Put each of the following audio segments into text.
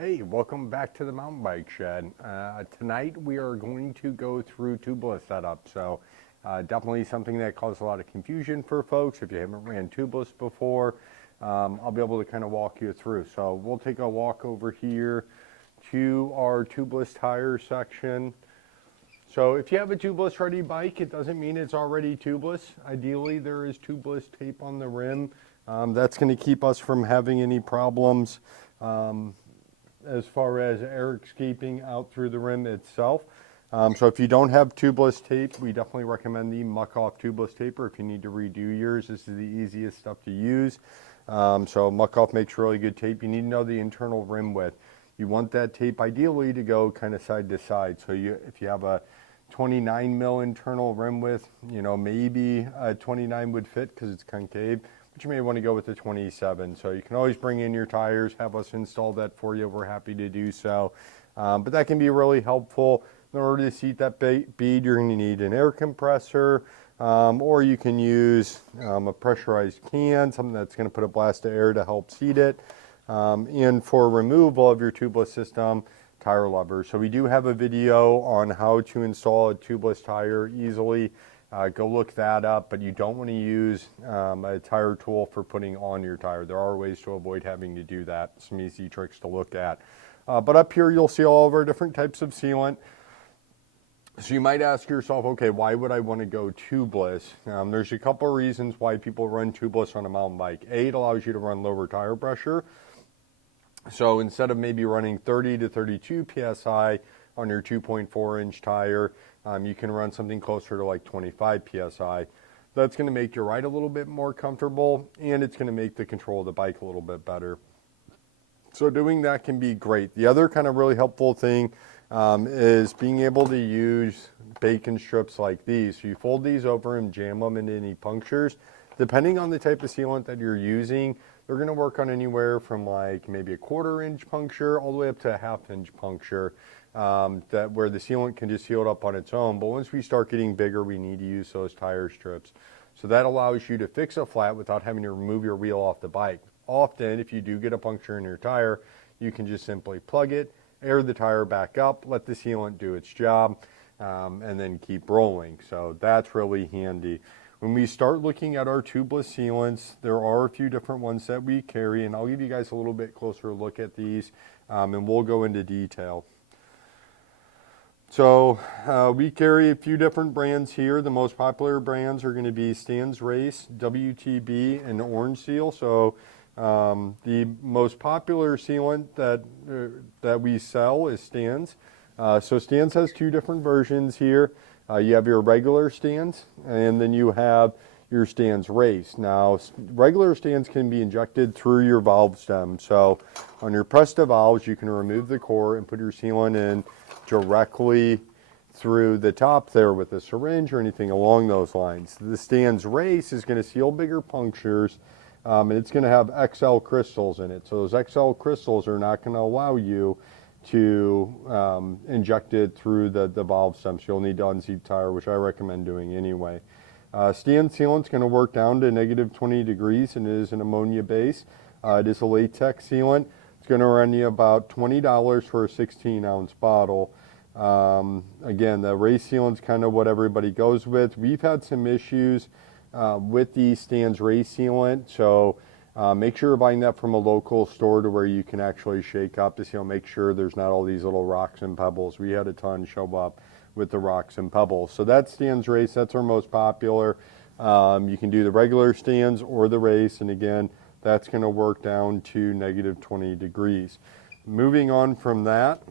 Hey, welcome back to the Mountain Bike Shed. Tonight we are going to go through tubeless setup. So definitely something that caused a lot of confusion for folks. If you haven't ran tubeless before, I'll be able to kind of walk you through. So we'll take a walk over here to our tubeless tire section. So if you have a tubeless ready bike, it doesn't mean it's already tubeless. Ideally, there is tubeless tape on the rim. That's going to keep us from having any problems as far as air escaping out through the rim itself. So if you don't have tubeless tape, we definitely recommend the Muc-off tubeless tape, or if you need to redo yours, this is the easiest stuff to use. So Muc-off makes really good tape. You need to know the internal rim width. You want that tape ideally to go kind of side to side. So if you have a 29 mil internal rim width, maybe a 29 would fit because it's concave. But you may want to go with the 27. So you can always bring in your tires, have us install that for you. We're happy to do so. But that can be really helpful. In order to seat that bead, you're going to need an air compressor, or you can use a pressurized can, something that's going to put a blast of air to help seat it. And for removal of your tubeless system, tire levers. So we do have a video on how to install a tubeless tire easily. Go look that up, but you don't want to use a tire tool for putting on your tire. There are ways to avoid having to do that. Some easy tricks to look at. But up here, you'll see all of our different types of sealant. So you might ask yourself, okay, why would I want to go tubeless? There's a couple of reasons why people run tubeless on a mountain bike. A, it allows you to run lower tire pressure. So instead of maybe running 30 to 32 PSI on your 2.4 inch tire, you can run something closer to like 25 PSI. That's going to make your ride a little bit more comfortable, and it's going to make the control of the bike a little bit better. So doing that can be great. The other kind of really helpful thing is being able to use bacon strips like these. So you fold these over and jam them into any punctures. Depending on the type of sealant that you're using, they're going to work on anywhere from like maybe a 1/4 inch puncture all the way up to a 1/2 inch puncture, where the sealant can just seal it up on its own. But once we start getting bigger, we need to use those tire strips. So that allows you to fix a flat without having to remove your wheel off the bike. Often, if you do get a puncture in your tire, you can just simply plug it, air the tire back up, let the sealant do its job, and then keep rolling. So that's really handy. When we start looking at our tubeless sealants, there are a few different ones that we carry, and I'll give you guys a little bit closer look at these, and we'll go into detail. So we carry a few different brands here. The most popular brands are going to be Stan's Race, WTB, and Orange Seal. So the most popular sealant that we sell is Stan's. So Stan's has two different versions here. You have your regular Stan's, and then you have your Stan's Race. Now, regular Stan's can be injected through your valve stem. So on your Presta valves, you can remove the core and put your sealant in directly through the top there with a syringe or anything along those lines. The Stan's Race is going to seal bigger punctures, and it's going to have XL crystals in it. So those XL crystals are not going to allow you to inject it through the valve stem. So you'll need to unseat the tire, which I recommend doing anyway. Stan's sealant is going to work down to negative 20 degrees, and it is an ammonia base. It is a latex sealant. It's going to run you about $20 for a 16-ounce bottle. Again, the Race sealant is kind of what everybody goes with. We've had some issues with the Stan's Race sealant, so make sure you're buying that from a local store to where you can actually shake up to make sure there's not all these little rocks and pebbles. We had a ton show up with the rocks and pebbles. So that's Stan's Race. That's our most popular. You can do the regular Stan's or the Race, and again, that's going to work down to negative 20 degrees. Moving on from that,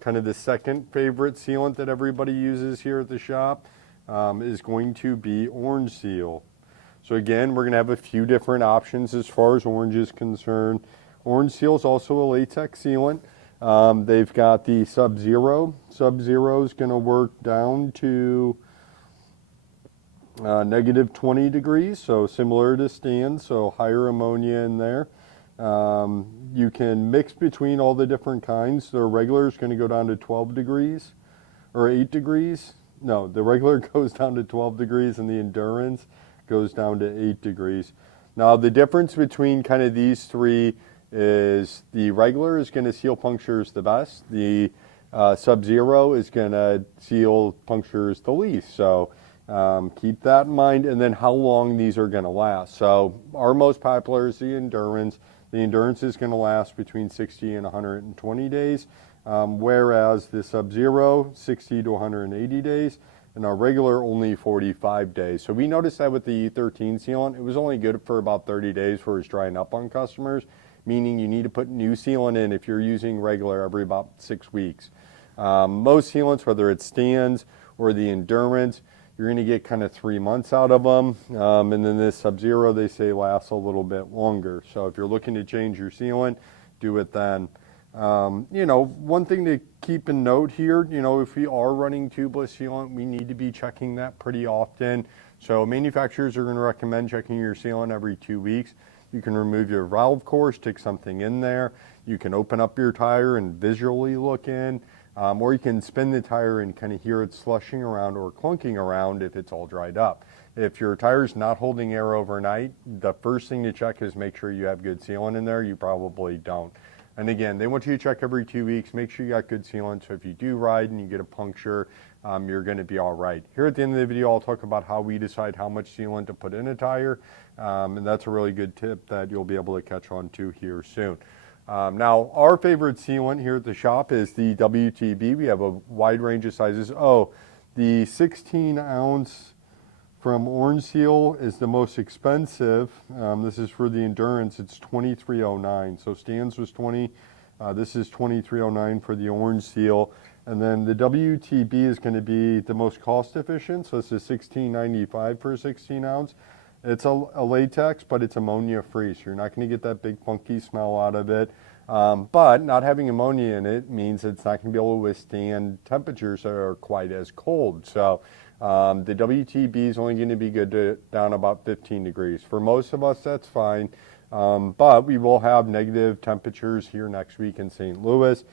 kind of the second favorite sealant that everybody uses here at the shop is going to be Orange Seal. So again, we're going to have a few different options as far as orange is concerned. Orange Seal is also a latex sealant. They've got the Subzero. Subzero is going to work down to negative 20 degrees, so similar to Stan's, so higher ammonia in there. You can mix between all the different kinds. The regular is going to go down to 12 degrees or 8 degrees. No, the regular goes down to 12 degrees and the Endurance goes down to 8 degrees. Now the difference between kind of these three is the regular is going to seal punctures the best. The Subzero is going to seal punctures the least. So keep that in mind, and then how long these are going to last. So our most popular is the Endurance. The Endurance is going to last between 60 and 120 days, whereas the Subzero, 60 to 180 days, and our regular only 45 days. So we noticed that with the E13 sealant, it was only good for about 30 days before it's drying up on customers, meaning you need to put new sealant in if you're using regular every about 6 weeks. Most sealants, whether it's Stands or the Endurance, you're going to get kind of 3 months out of them. And then this Subzero, they say, lasts a little bit longer. So if you're looking to change your sealant, do it then. You know, one thing to keep in note here, you know, if we are running tubeless sealant, we need to be checking that pretty often. So manufacturers are going to recommend checking your sealant every 2 weeks. You can remove your valve core, stick something in there. You can open up your tire and visually look in. Or you can spin the tire and kind of hear it slushing around or clunking around if it's all dried up. If your tire's not holding air overnight, the first thing to check is make sure you have good sealant in there. You probably don't. And again, they want you to check every 2 weeks. Make sure you got good sealant. So if you do ride and you get a puncture, you're going to be all right. Here at the end of the video, I'll talk about how we decide how much sealant to put in a tire. And that's a really good tip that you'll be able to catch on to here soon. Now, our favorite sealant here at the shop is the WTB. We have a wide range of sizes. Oh, the 16 ounce from Orange Seal is the most expensive. This is for the Endurance. It's $23.09. So Stands was $20. This is $23.09 for the Orange Seal. And then the WTB is going to be the most cost efficient. So this is $16.95 for a 16 ounce. It's a latex, but it's ammonia free, so you're not going to get that big funky smell out of it. But not having ammonia in it means it's not going to be able to withstand temperatures that are quite as cold. So the WTB is only going to be good to down about 15 degrees. For most of us, that's fine. But we will have negative temperatures here next week in St. Louis.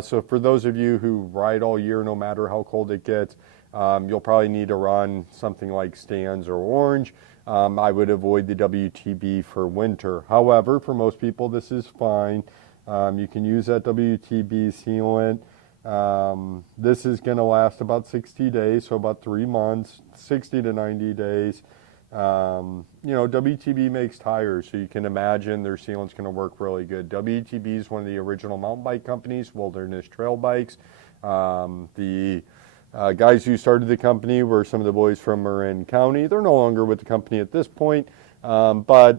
So for those of you who ride all year, no matter how cold it gets, you'll probably need to run something like Stands or Orange. I would avoid the WTB for winter. However, for most people, this is fine. You can use that WTB sealant. This is going to last about 60 days, so about 3 months, 60 to 90 days. You know, WTB makes tires, so you can imagine their sealant's going to work really good. WTB is one of the original mountain bike companies, Wilderness Trail Bikes. Guys who started the company were some of the boys from Marin County. They're no longer with the company at this point, but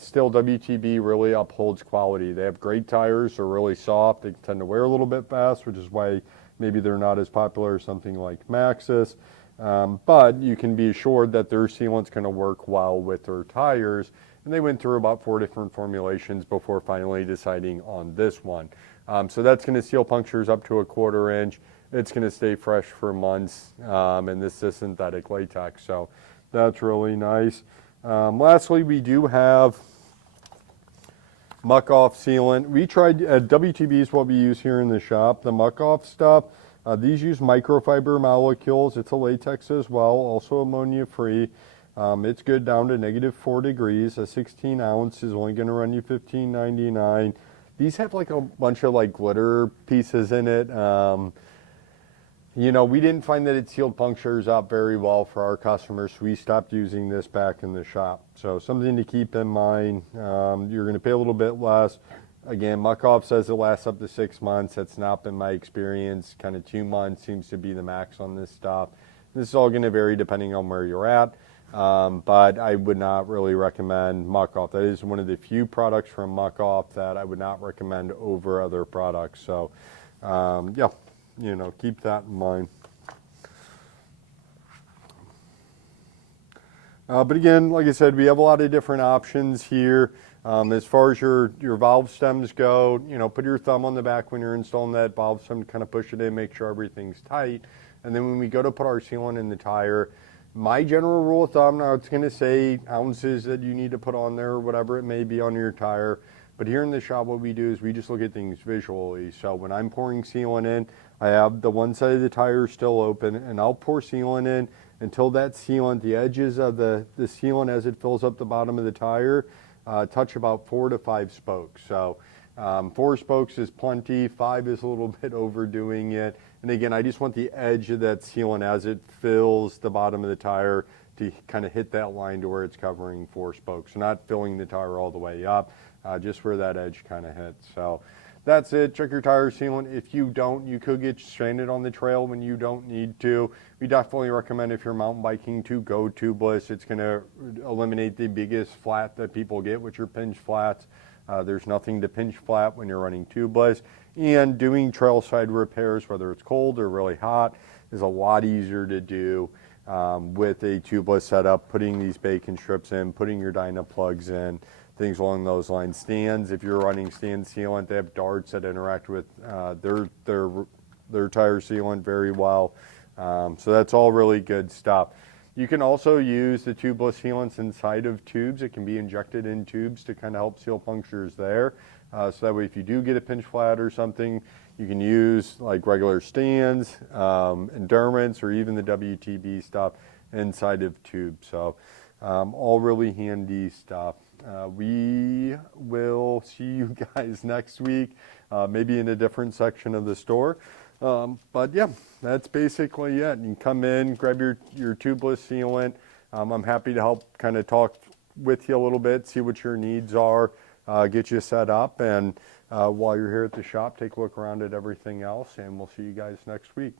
still WTB really upholds quality. They have great tires. They're really soft. They tend to wear a little bit fast, which is why maybe they're not as popular as something like Maxxis. But you can be assured that their sealant's going to work well with their tires. And they went through about 4 different formulations before finally deciding on this one. So that's going to seal punctures up to 1/4 inch. It's going to stay fresh for months, and this is synthetic latex, so that's really nice. Lastly, we do have Muc-off sealant. We tried, WTB is what we use here in the shop, the Muc-off stuff. These use microfiber molecules. It's a latex as well, also ammonia free. It's good down to -4 degrees. A 16 ounce is only going to run you $15.99. These have like a bunch of like glitter pieces in it. You know, we didn't find that it sealed punctures out very well for our customers, so we stopped using this back in the shop. So something to keep in mind. You're going to pay a little bit less. Again, Muc-off says it lasts up to 6 months. That's not been my experience. Kind of 2 months seems to be the max on this stuff. This is all going to vary depending on where you're at, but I would not really recommend Muc-off. That is one of the few products from Muc-off that I would not recommend over other products. So, yeah. You know, keep that in mind. But again, like I said, we have a lot of different options here. As far as your valve stems go, you know, put your thumb on the back when you're installing that valve stem, kind of push it in, make sure everything's tight. And then when we go to put our sealant in the tire, my general rule of thumb, now it's going to say ounces that you need to put on there, or whatever it may be on your tire. But here in the shop, what we do is we just look at things visually. So when I'm pouring sealant in, I have the one side of the tire still open, and I'll pour sealant in until that sealant, the edges of the sealant as it fills up the bottom of the tire, touch about 4 to 5 spokes. So 4 spokes is plenty, 5 is a little bit overdoing it. And again, I just want the edge of that sealant as it fills the bottom of the tire to kind of hit that line to where it's covering 4 spokes. So not filling the tire all the way up, just where that edge kind of hits. So that's it. Check your tire sealant. If you don't, you could get stranded on the trail when you don't need to. We definitely recommend, if you're mountain biking, to go tubeless. It's going to eliminate the biggest flat that people get, which are pinch flats. There's nothing to pinch flat when you're running tubeless. And doing trail side repairs, whether it's cold or really hot, is a lot easier to do with a tubeless setup, putting these bacon strips in, putting your Dyna plugs in, things along those lines. Stands, if you're running stand sealant, they have darts that interact with their tire sealant very well. So that's all really good stuff. You can also use the tubeless sealants inside of tubes. It can be injected in tubes to kind of help seal punctures there. So that way, if you do get a pinch flat or something, you can use like regular stands, endurance, or even the WTB stuff inside of tubes. So all really handy stuff. We will see you guys next week, maybe in a different section of the store. But yeah, that's basically it. You can come in, grab your tubeless sealant. I'm happy to help kind of talk with you a little bit, see what your needs are, get you set up, and while you're here at the shop, take a look around at everything else, and we'll see you guys next week.